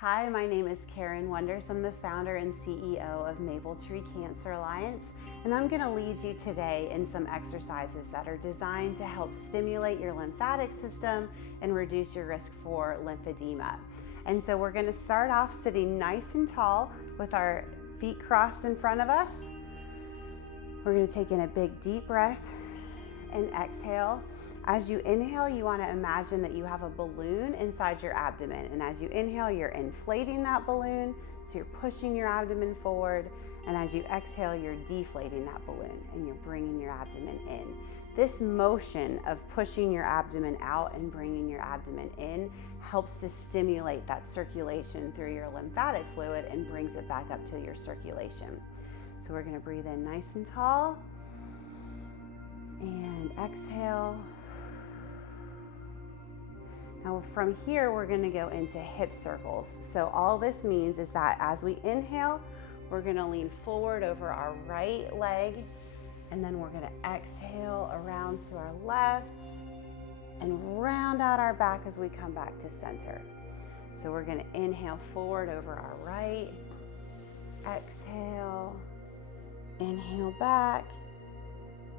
Hi, my name is Karen Wonders. I'm the founder and CEO of Maple Tree Cancer Alliance, and I'm going to lead you today in some exercises that are designed to help stimulate your lymphatic system and reduce your risk for lymphedema. And so we're going to start off sitting nice and tall with our feet crossed in front of us. We're going to take in a big deep breath and exhale. As you inhale, you want to imagine that you have a balloon inside your abdomen. And as you inhale, you're inflating that balloon, so you're pushing your abdomen forward. And as you exhale, you're deflating that balloon and you're bringing your abdomen in. This motion of pushing your abdomen out and bringing your abdomen in helps to stimulate that circulation through your lymphatic fluid and brings it back up to your circulation. So we're going to breathe in nice and tall and exhale. Now from here, we're going to go into hip circles. So all this means is that as we inhale, we're going to lean forward over our right leg, and then we're going to exhale around to our left and round out our back as we come back to center. So we're going to inhale forward over our right, exhale, inhale back,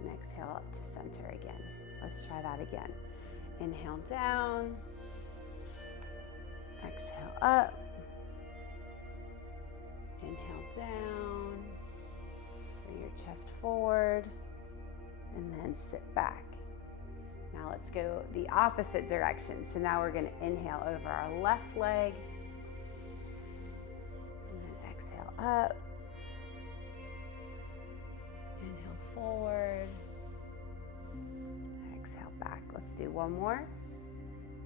and exhale up to center again. Let's try that again. Inhale down, exhale up, inhale down, bring your chest forward, and then sit back. Now let's go the opposite direction. So now we're going to inhale over our left leg, and then exhale up, inhale forward, exhale back. Let's do one more.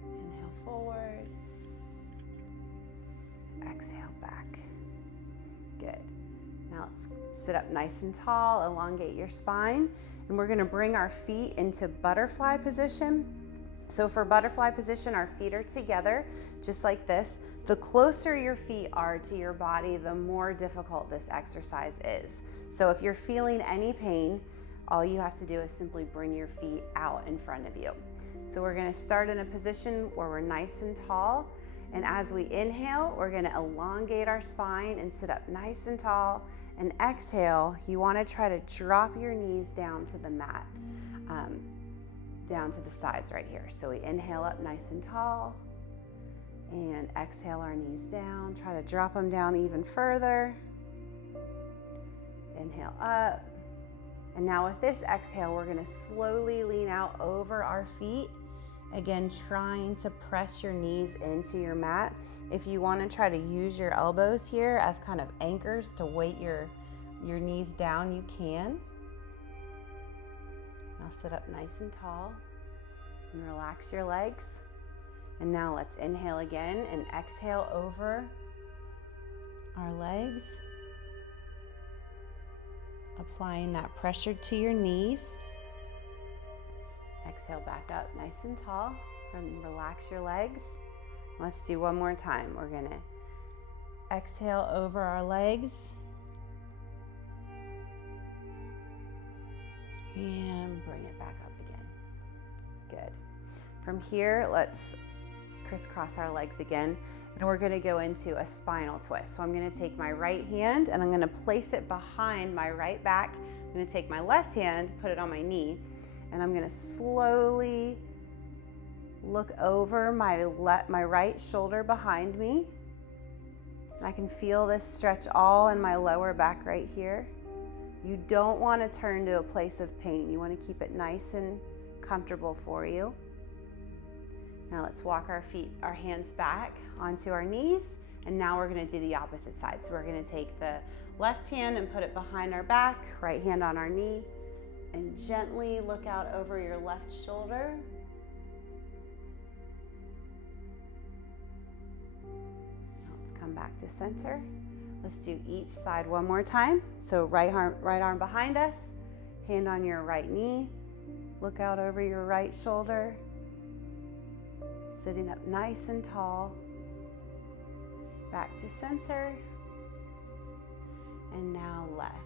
Inhale forward, exhale back. Good. Now let's sit up nice and tall, elongate your spine, and we're going to bring our feet into butterfly position. So for butterfly position, our feet are together, just like this. The closer your feet are to your body, the more difficult this exercise is. So if you're feeling any pain, all you have to do is simply bring your feet out in front of you. So we're going to start in a position where we're nice and tall. And as we inhale, we're going to elongate our spine and sit up nice and tall. And exhale, you want to try to drop your knees down to the mat, down to the sides right here. So we inhale up nice and tall and exhale our knees down. Try to drop them down even further. Inhale up. And now with this exhale, we're going to slowly lean out over our feet. Again, trying to press your knees into your mat. If you want to try to use your elbows here as kind of anchors to weight your knees down, you can. Now sit up nice and tall and relax your legs. And now let's inhale again and exhale over our legs, applying that pressure to your knees. Exhale back up nice and tall and relax your legs. Let's do one more time. We're going to exhale over our legs and bring it back up again. Good. From here, let's crisscross our legs again, and we're going to go into a spinal twist. So I'm going to take my right hand and I'm going to place it behind my right back. I'm going to take my left hand, put it on my knee, and I'm going to slowly look over my right shoulder behind me. And I can feel this stretch all in my lower back right here. You don't want to turn to a place of pain. You want to keep it nice and comfortable for you. Now let's walk our hands back onto our knees, and now we're going to do the opposite side. So we're going to take the left hand and put it behind our back, right hand on our knee, and gently look out over your left shoulder. Now let's come back to center. Let's do each side one more time. So right arm behind us, hand on your right knee, look out over your right shoulder, sitting up nice and tall, back to center, and now left.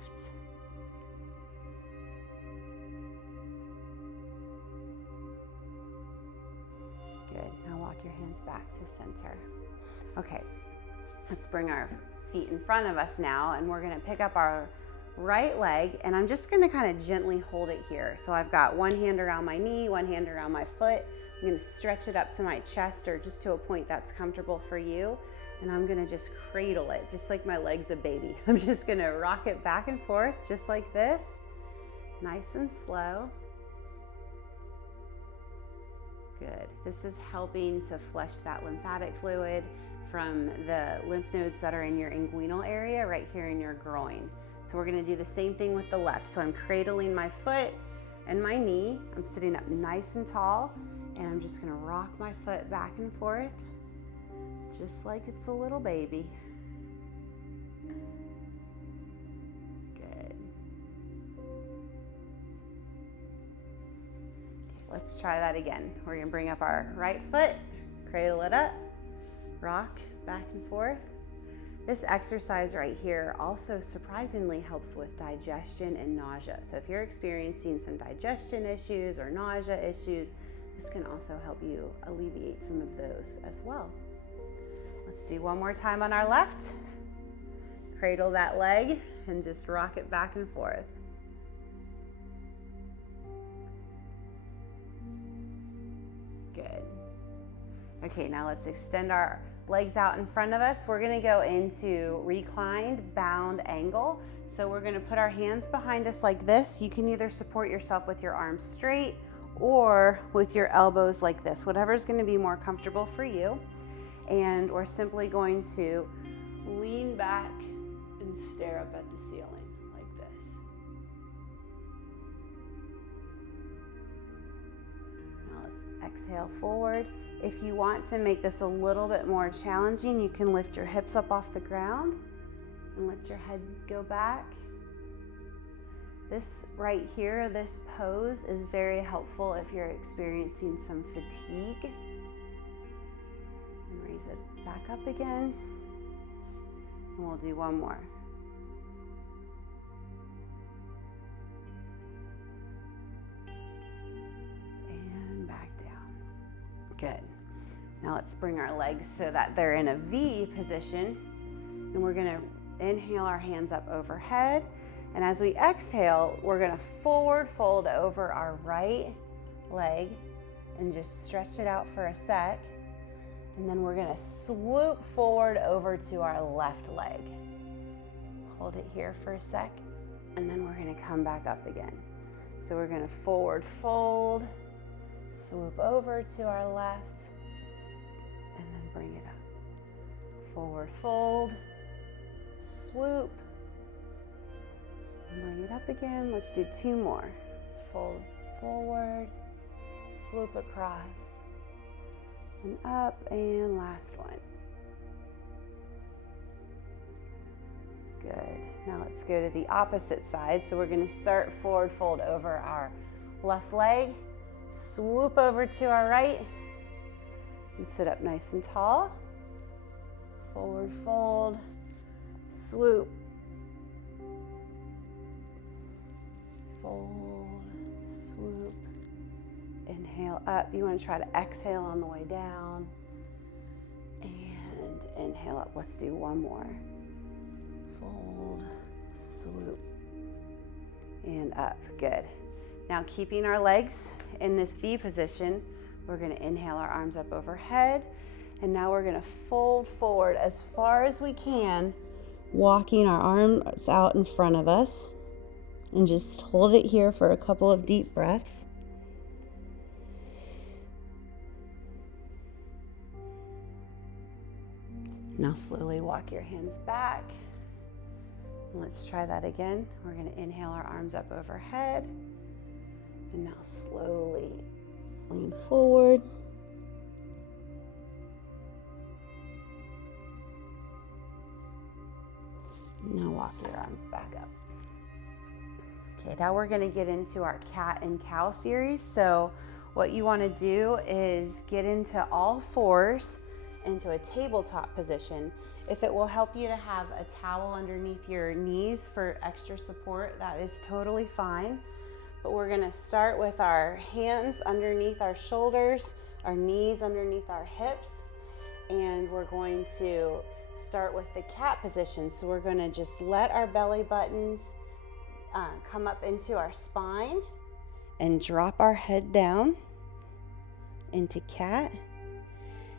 Good. Now walk your hands back to center. Okay. Let's bring our feet in front of us now, and we're gonna pick up our right leg, and I'm just gonna kind of gently hold it here. So I've got one hand around my knee, one hand around my foot. I'm gonna stretch it up to my chest or just to a point that's comfortable for you. And I'm gonna just cradle it, just like my leg's a baby. I'm just gonna rock it back and forth, just like this, nice and slow. Good. This is helping to flush that lymphatic fluid from the lymph nodes that are in your inguinal area, right here in your groin. So we're gonna do the same thing with the left. So I'm cradling my foot and my knee. I'm sitting up nice and tall, and I'm just gonna rock my foot back and forth, just like it's a little baby. Good. Okay, let's try that again. We're gonna bring up our right foot, cradle it up, rock back and forth. This exercise right here also surprisingly helps with digestion and nausea. So if you're experiencing some digestion issues or nausea issues, this can also help you alleviate some of those as well. Let's do one more time on our left. Cradle that leg and just rock it back and forth. Good. Okay, now let's extend our legs out in front of us. We're gonna go into reclined bound angle. So we're gonna put our hands behind us like this. You can either support yourself with your arms straight or with your elbows like this, whatever's gonna be more comfortable for you. And we're simply going to lean back and stare up at the ceiling like this. Now let's exhale forward. If you want to make this a little bit more challenging, you can lift your hips up off the ground and let your head go back. This right here, this pose is very helpful if you're experiencing some fatigue. And raise it back up again. And we'll do one more. And back down. Good. Now let's bring our legs so that they're in a V position. And we're gonna inhale our hands up overhead. And as we exhale, we're gonna forward fold over our right leg and just stretch it out for a sec. And then we're gonna swoop forward over to our left leg. Hold it here for a sec, and then we're gonna come back up again. So we're gonna forward fold, swoop over to our left, and then bring it up. Forward fold, swoop, and bring it up again. Let's do two more. Fold forward, swoop across, and up, and last one. Good. Now let's go to the opposite side. So we're going to start forward fold over our left leg, swoop over to our right, and sit up nice and tall. Forward fold, swoop, fold, swoop. Inhale up. You want to try to exhale on the way down. And inhale up. Let's do one more. Fold, swoop, and up. Good. Now keeping our legs in this V position, we're going to inhale our arms up overhead. And now we're going to fold forward as far as we can, walking our arms out in front of us. And just hold it here for a couple of deep breaths. Now slowly walk your hands back. And let's try that again. We're going to inhale our arms up overhead. And now slowly lean forward. Now walk your arms back up. Okay, now we're going to get into our cat and cow series. So what you want to do is get into all fours into a tabletop position. If it will help you to have a towel underneath your knees for extra support, that is totally fine. But we're going to start with our hands underneath our shoulders, our knees underneath our hips, and we're going to start with the cat position. So we're going to just let our belly buttons come up into our spine and drop our head down into cat.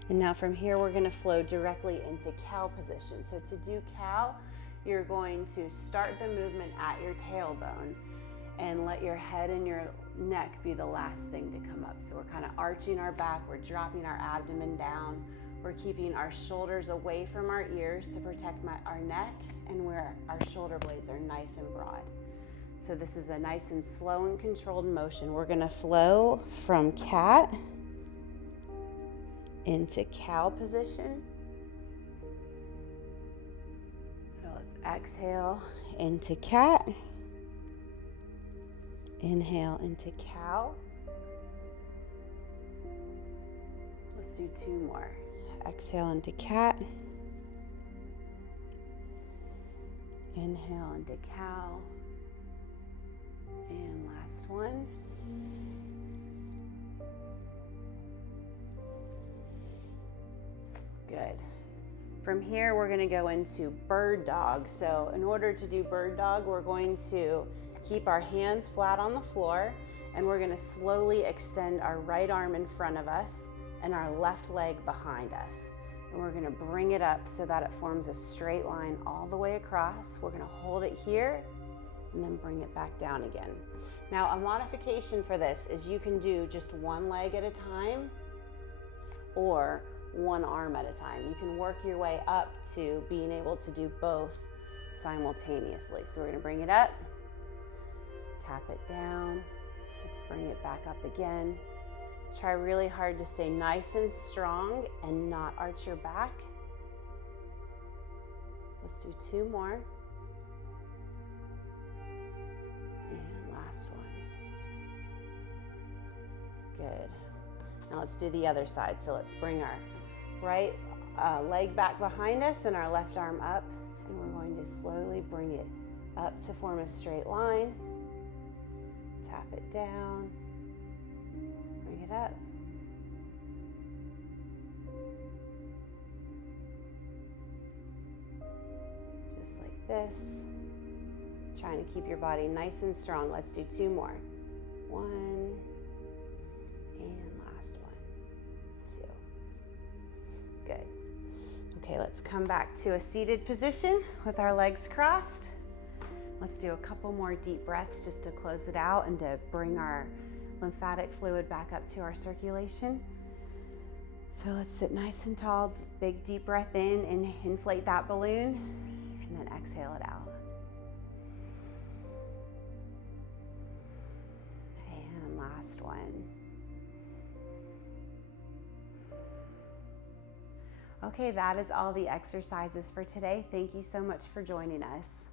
And now from here, we're going to flow directly into cow position. So to do cow, you're going to start the movement at your tailbone and let your head and your neck be the last thing to come up. So we're kind of arching our back, we're dropping our abdomen down, we're keeping our shoulders away from our ears to protect our neck, and where our shoulder blades are nice and broad. So this is a nice and slow and controlled motion. We're going to flow from cat into cow position. So let's exhale into cat. Inhale into cow. Let's do 2 more. Exhale into cat. Inhale into cow. And last one. Good. From here, we're going to go into bird dog. So in order to do bird dog, we're going to keep our hands flat on the floor, and we're going to slowly extend our right arm in front of us and our left leg behind us. And we're going to bring it up so that it forms a straight line all the way across. We're going to hold it here and then bring it back down again. Now, a modification for this is you can do just one leg at a time or one arm at a time. You can work your way up to being able to do both simultaneously. So we're going to bring it up, tap it down, let's bring it back up again. Try really hard to stay nice and strong and not arch your back. Let's do 2 more. And last one. Good. Now let's do the other side. So let's bring our right leg back behind us and our left arm up, and we're going to slowly bring it up to form a straight line. Tap it down, bring it up. Just like this. Trying to keep your body nice and strong. Let's do 2 more. 1, and last one. 2. Good. Okay, let's come back to a seated position with our legs crossed. Let's do a couple more deep breaths just to close it out and to bring our lymphatic fluid back up to our circulation. So let's sit nice and tall, big deep breath in and inflate that balloon, and then exhale it out. And last one. Okay, that is all the exercises for today. Thank you so much for joining us.